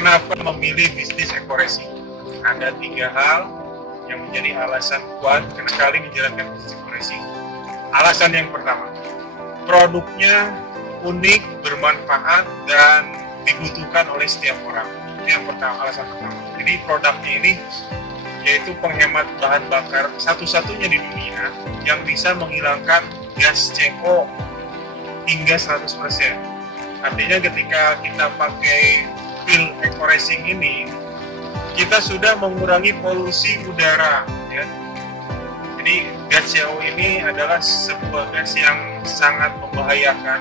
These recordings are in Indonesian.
kenapa memilih bisnis eco-racing? Ada 3 hal yang menjadi alasan kuat sekali menjalankan bisnis eco-racing. Alasan yang pertama, produknya unik, bermanfaat, dan dibutuhkan oleh setiap orang. Itu yang pertama, alasan pertama. Jadi produknya ini yaitu penghemat bahan bakar satu-satunya di dunia yang bisa menghilangkan gas CO hingga 100%. Artinya ketika kita pakai pil eco-racing ini, kita sudah mengurangi polusi udara, ya. Jadi gas CO ini adalah sebuah gas yang sangat membahayakan.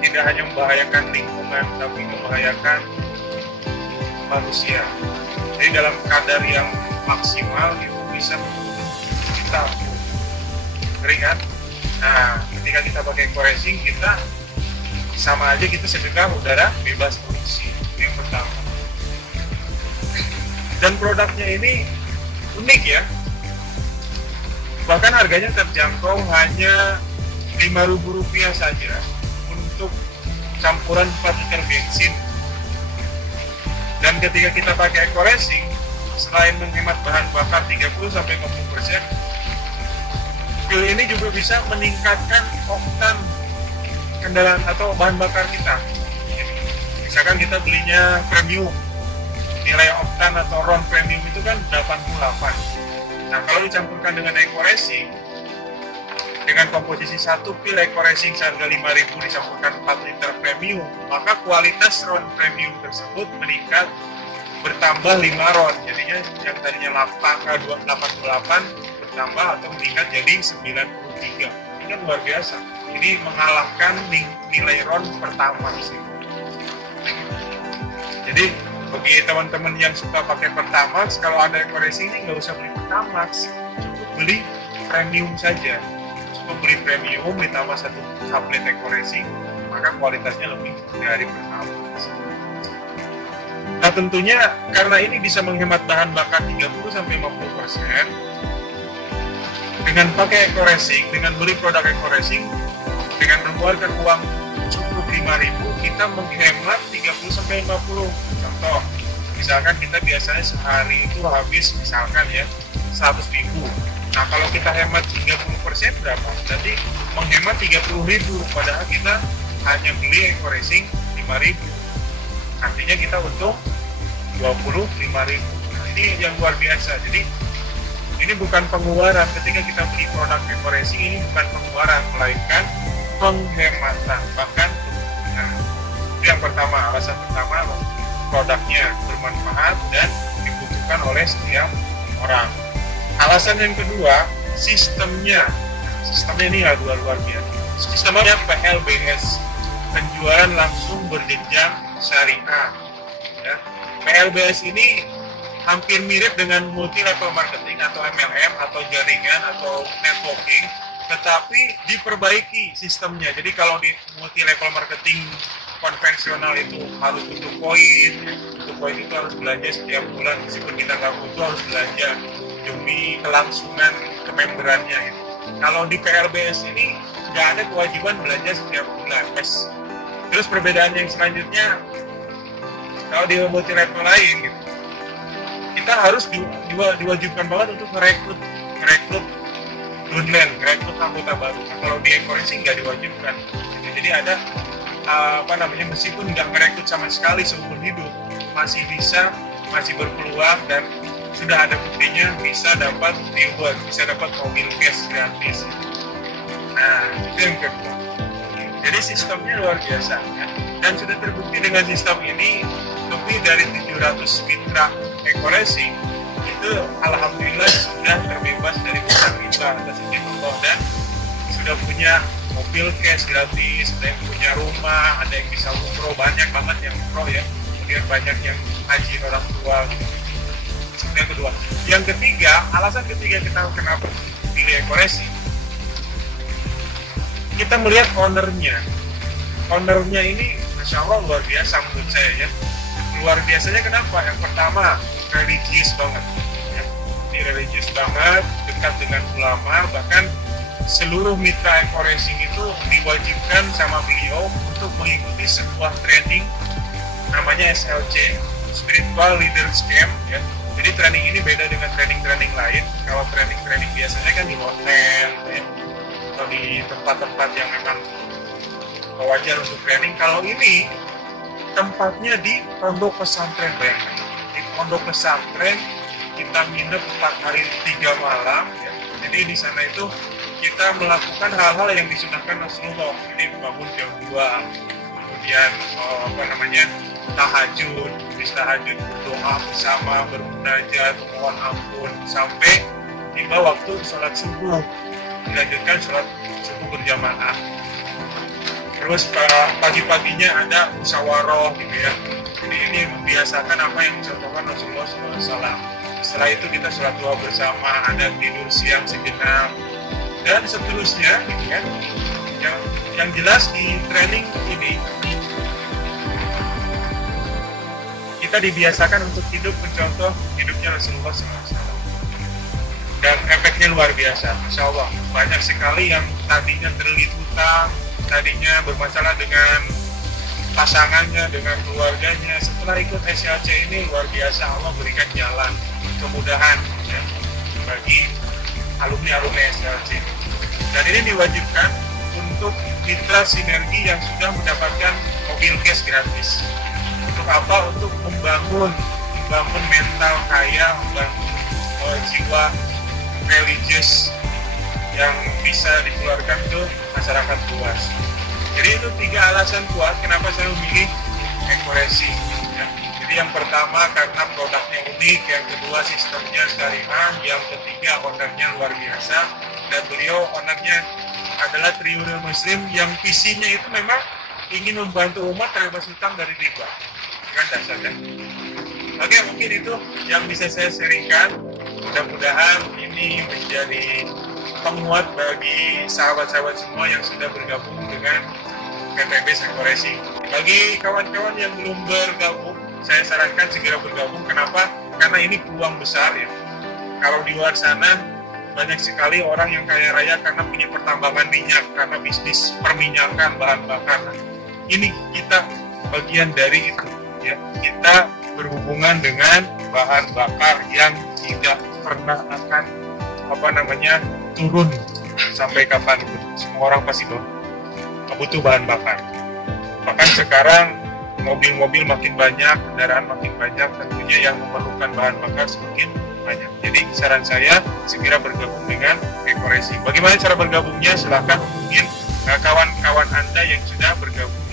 Tidak hanya membahayakan lingkungan, tapi membahayakan manusia. Jadi dalam kadar yang maksimal itu bisa kita ringan. Nah, ketika kita pakai eco-racing, kita sama aja kita sedekah udara bebas polusi. Yang pertama. Dan produknya ini unik ya. Bahkan harganya terjangkau hanya Rp5.000 saja untuk campuran 4 liter bensin. Dan ketika kita pakai eco-racing, selain menghemat bahan bakar 30-50%, pil ini juga bisa meningkatkan oktan kendaraan atau bahan bakar kita. Misalkan kita belinya premium, nilai oktan atau RON premium itu kan 88. Nah, kalau dicampurkan dengan eco-racing, dengan komposisi 1 pil eco-racing seharga Rp5.000 dicampurkan 4 liter premium, maka kualitas RON premium tersebut meningkat bertambah 5 RON. Jadinya yang tadinya 88 bertambah atau meningkat jadi 93. Ini kan luar biasa. Ini mengalahkan nilai RON pertama sih. Jadi bagi teman-teman yang suka pakai Pertamax, kalau ada eco-racing ini nggak usah beli Pertamax, cukup beli premium saja. Beli premium ditambah 1 tablet eco-racing, maka kualitasnya lebih dari Pertamax. Nah, tentunya karena ini bisa menghemat bahan bakar 30-50%, dengan pakai eco-racing, dengan beli produk eco-racing, dengan mengeluarkan uang cukup Rp5.000, kita menghemat 30-50. Contoh, misalkan kita biasanya sehari itu habis misalkan ya 100.000. Nah, kalau kita hemat 30% berapa? Berarti menghemat 30.000, padahal kita hanya beli eco-racing 5.000. Artinya kita untung 25.000. Nah, ini yang luar biasa. Jadi ini bukan pengeluaran. Ketika kita beli produk eco-racing, ini bukan pengeluaran, melainkan penghematan. Bahkan itu yang pertama, alasan pertama, produknya bermanfaat dan dibutuhkan oleh setiap orang. Alasan yang kedua, sistemnya. Sistemnya ini luar biasa. Sistemnya PLBS, penjualan langsung berjenjang syariah. Ya. PLBS ini hampir mirip dengan multi level marketing atau MLM atau jaringan atau networking, tetapi diperbaiki sistemnya. Jadi kalau di multi level marketing konvensional itu harus butuh poin, itu harus belanja setiap bulan, meskipun kita nggak butuh harus belanja demi kelangsungan kememberannya. Gitu. Kalau di PLBS ini nggak ada kewajiban belanja setiap bulan. Terus perbedaan yang selanjutnya, kalau di multi level lain, gitu, kita harus diwajibkan banget untuk merekrut downline, merekrut anggota baru. Nah, kalau di eco-racing nggak diwajibkan. Jadi ada meskipun nggak merekrut sama sekali seumur hidup, masih berpeluang dan sudah ada buktinya bisa dapat reward, bisa dapat mobil cash gratis. Nah, itu yang kedua. Jadi sistemnya luar biasa ya. Dan sudah terbukti dengan sistem ini lebih dari 700 mitra eco-racing itu alhamdulillah sudah terbebas dari hutang riba atas izin Allah dan sudah punya mobil cash gratis, ada yang punya rumah, ada yang bisa umroh, banyak banget yang umroh ya, kemudian banyak yang haji orang tua gitu. Yang kedua. Yang ketiga, alasan ketiga kita kenapa pilih eco-racing, kita melihat ownernya ini Masya Allah luar biasa menurut saya ya. Luar biasanya kenapa? Yang pertama, religius banget ya. Ini religius banget, dekat dengan ulama, bahkan seluruh mitra eco-racing itu diwajibkan sama beliau untuk mengikuti sebuah training namanya SLC, Spiritual Leaders Camp ya. Jadi training ini beda dengan training-training lain. Kalau training-training biasanya kan di hotel ya, atau di tempat-tempat yang memang wajar untuk training. Kalau ini tempatnya di pondok pesantren, bayangkan. Di pondok pesantren kita nginep 4 hari 3 malam ya. Jadi di sana itu kita melakukan hal-hal yang disunahkan Rasulullah. Jadi bangun jam 2, kemudian tahajud, habis tahajud berdoa bersama, bermunajat, mohon ampun, sampai tiba waktu sholat subuh, dilanjutkan sholat subuh berjamaah. Terus pagi-paginya ada musyawarah gitu ya. Jadi ini membiasakan apa yang dicontohkan Rasulullah SAW. Setelah itu kita sholat duha bersama, ada tidur siang sejenak, dan seterusnya gitu ya. Yang jelas di training ini kita dibiasakan untuk hidup mencontoh hidupnya Rasulullah SAW. Dan efeknya luar biasa, Masya Allah. Banyak sekali yang tadinya terlilit hutang, tadinya bermasalah dengan pasangannya, dengan keluarganya. Setelah ikut SLC ini luar biasa, Allah berikan jalan, kemudahan ya, bagi alumni-alumni SLC. Dan ini diwajibkan untuk mitra sinergi yang sudah mendapatkan mobil cash gratis. Untuk apa? Untuk membangun mental kaya, membangun jiwa religius yang bisa dikeluarkan ke masyarakat luas. Jadi itu 3 alasan kuat kenapa saya memilih Eco-Racing ya. Jadi yang pertama karena produknya unik, yang kedua sistemnya syariah, yang ketiga ownernya luar biasa, dan beliau ownernya adalah triliuner muslim yang visinya itu memang ingin membantu umat terbebas hutang dari riba. Kan dasarnya. Oke, mungkin itu yang bisa saya sharingkan. Mudah-mudahan ini menjadi penguat bagi sahabat-sahabat semua yang sudah bergabung dengan PPB Eco-Racing. Bagi kawan-kawan yang belum bergabung, saya sarankan segera bergabung. Kenapa? Karena ini peluang besar ya. Kalau di luar sana banyak sekali orang yang kaya raya karena punya pertambangan minyak, karena bisnis perminyakan, bahan bakar. Ini kita bagian dari itu ya. Kita berhubungan dengan bahan bakar yang tidak pernah akan turun sampai kapan. Semua orang pasti butuh bahan bakar. Bahkan sekarang mobil-mobil makin banyak, kendaraan makin banyak, tentunya yang memerlukan bahan bakar semakin banyak. Jadi saran saya segera bergabung dengan Eco-Racing. Bagaimana cara bergabungnya? Silahkan hubungin kawan-kawan Anda yang sudah bergabung